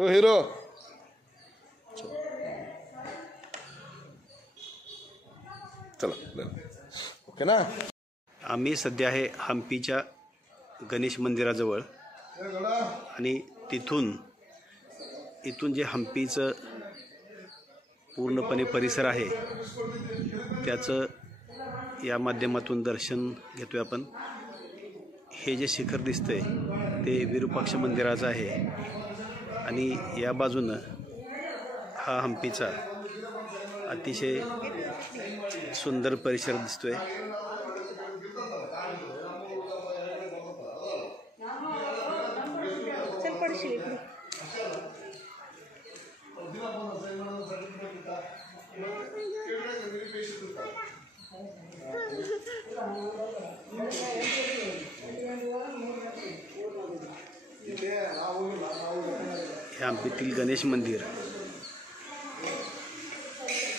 ओ hero चला okay ना। आम्ही सध्या आहे हम्पीच्या गणेश मंदिराजवळ आणि इथून जे हम्पीचं पूर्णपणे परिसर आहे त्याचं या माध्यमातून दर्शन घेतोय आपण। हे जे शिखर दिसतंय ते विरूपाक्ष मंदिराचं आहे आणि या बाजूनं हा हम्पीचा अतिशय सुंदर परिसर दिसतोय। हे हम्पीतील गणेश मंदिर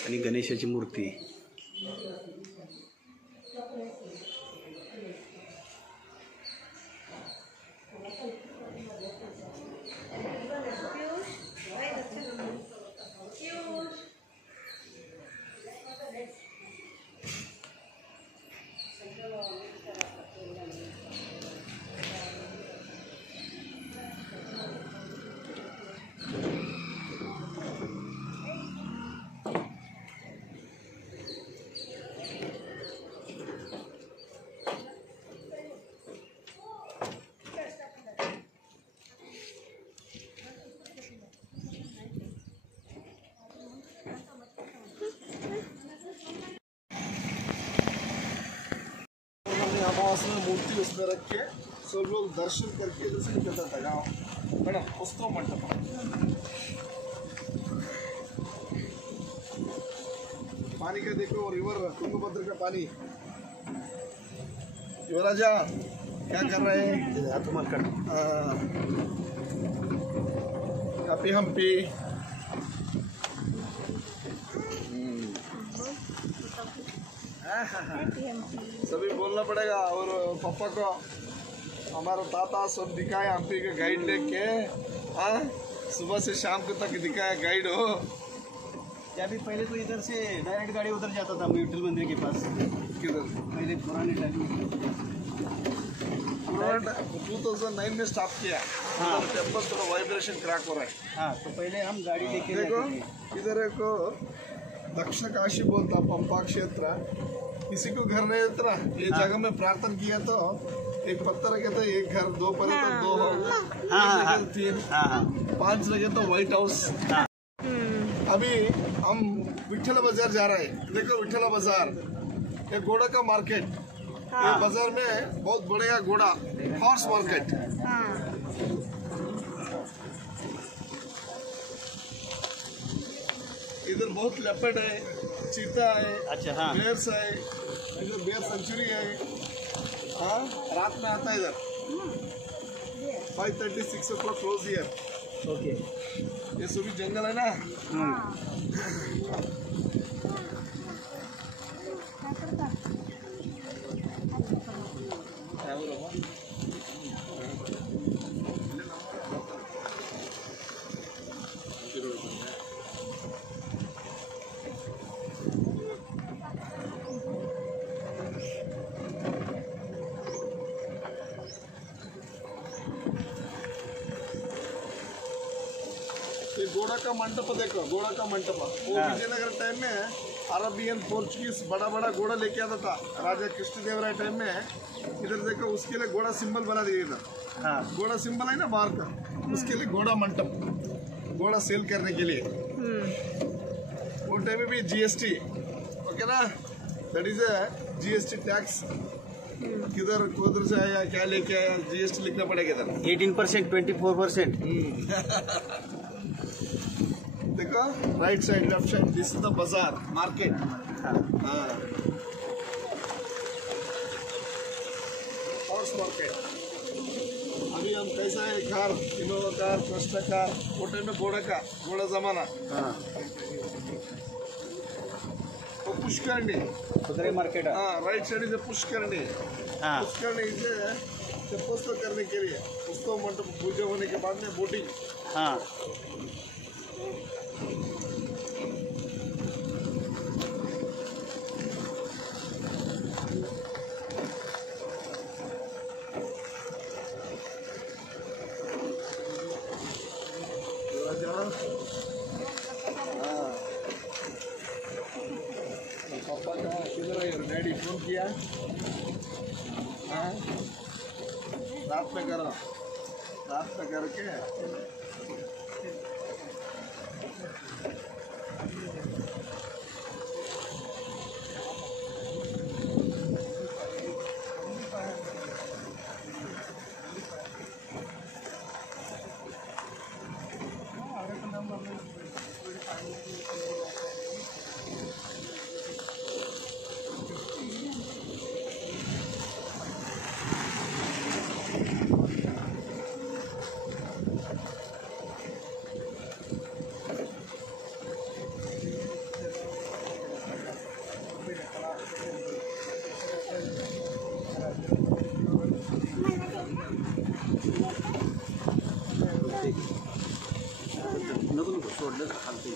आणि गणेशाची मूर्ती। अमावास में मूर्ति उसमें रख के सब लोग दर्शन करके इधर से निकलता था गाँव मैडम उत्सव मंडप। पानी का देखो रिवर तुंगभद्र का पानी। युवराजा क्या कर रहे हैं? हैप्पी हम्पी। सभी बोलना पड़ेगा और पापा को हमारा ताता सब दिखाया हम्पी का गाइड लेके। हाँ सुबह से शाम को तक दिखाया गाइड हो। क्या भी पहले तो इधर से डायरेक्ट गाड़ी उधर जाता था विठल मंदिर के पास। किधर? पहले पुराने टाइम में 2009 में स्टॉप किया। हाँ टेम्पल थोड़ा वाइब्रेशन क्रैक हो रहा है। हाँ तो पहले हम गाड़ी लेके देखो इधर को दक्षिण काशी बोलता पंपा क्षेत्र। किसी को घर नहीं देता ये जगह में प्रार्थना किया तो एक पत्थर रखे तो एक घर दो पहले तो दो तीन 5 लगे तो व्हाइट हाउस। अभी हम विठला बाजार जा रहे हैं। देखो विठला बाजार ये घोड़ा का मार्केट। ये बाजार में बहुत बड़ा घोड़ा हॉर्स मार्केट। इधर बहुत लेपर्ड है, चीता है, अच्छा हाँ बेयर्स है, इधर बेयर सेंचुरी है। हाँ रात में आता है इधर 5:30 6 o'clock क्लोज हियर। ओके ये सभी जंगल है ना। घोड़ा का मंडप देखो, घोड़ा का मंडप वो विजयनगर टाइम में अरबियन पोर्चुगीज बड़ा बड़ा घोड़ा लेके आता था राजा कृष्णदेवराय टाइम में। इधर देखो उसके लिए घोड़ा सिंबल बना दिया इधर। घोड़ा सिंबल है ना बाहर का, उसके लिए घोड़ा मंडप, घोड़ा सेल करने के लिए। वो टाइम में भी जीएसटी ओके ना, दैट इज जीएसटी टैक्स। किधर उधर से आया क्या लेके आया जीएसटी लिखना पड़ेगा इधर। 18% 24%। देखो right side left side this is the बाजार मार्केट। Horse market. अभी हम कैसा है car Innova car Crysta car वो टाइम में घोड़ा जमाना। वो पुष्करणी कुदरे मार्केट। हाँ राइट साइड इज पुष्करणी। पुष्करणी इसे तपस्या करने के लिए उसको मंडप पूजा होने के बाद में बोटिंग। हाँ पापा का किधर है यार डैडी फोन किया हाँ रात में करो रात में करके नको नको सोडलं तर खालते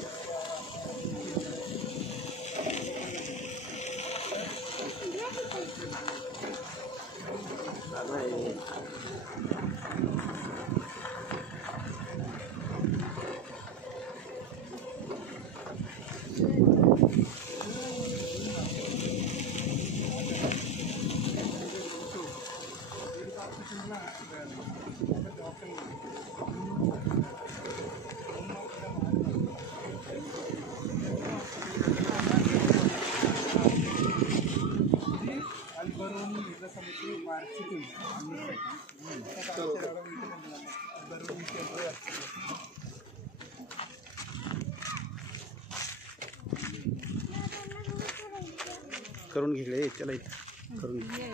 करून घे इकडे चला इथे करून घे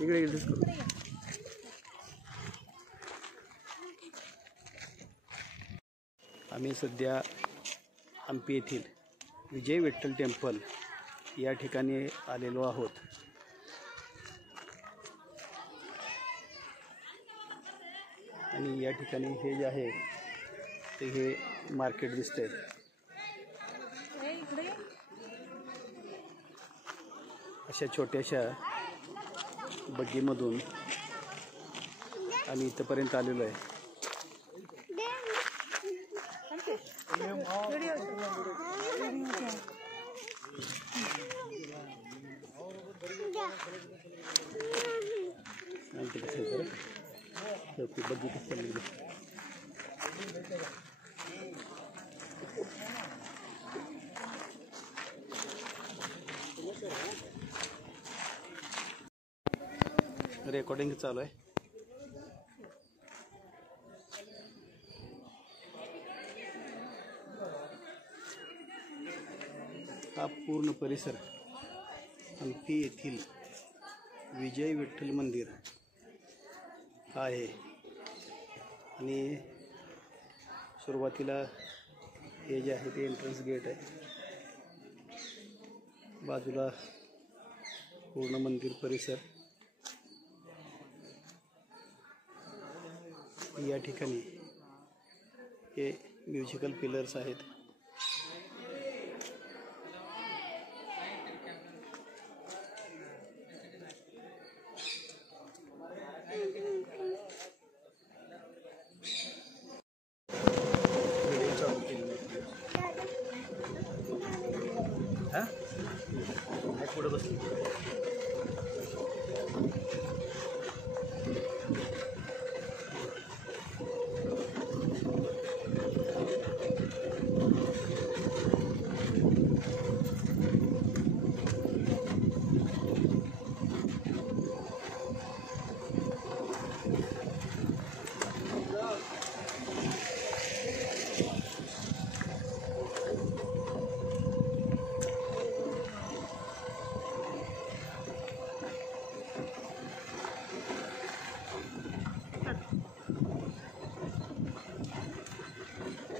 इकडे इकडेच करू आम्ही सध्या हंपी येथील विजय विठ्ठल टेम्पल या ठिकाणी आलेलो आहोत. आणि या ठिकाणी हे जे आहे ते हे मार्केट दिसतंय. अशा छोट्याशा बग्गीमधून आम्ही इथपर्यंत आलेलो आहे. बग्गी कसं रेकॉर्डिंग चालू आहे. हा पूर्ण परिसर हंपी येथील विजय विठ्ठल मंदिर आहे. आणि सुरुवातीला हे जे आहे ते एंट्रन्स गेट आहे. बाजूला पूर्ण मंदिर परिसर. या ठिकाणी हे म्युझिकल पिलर्स आहेत. पुढे बसली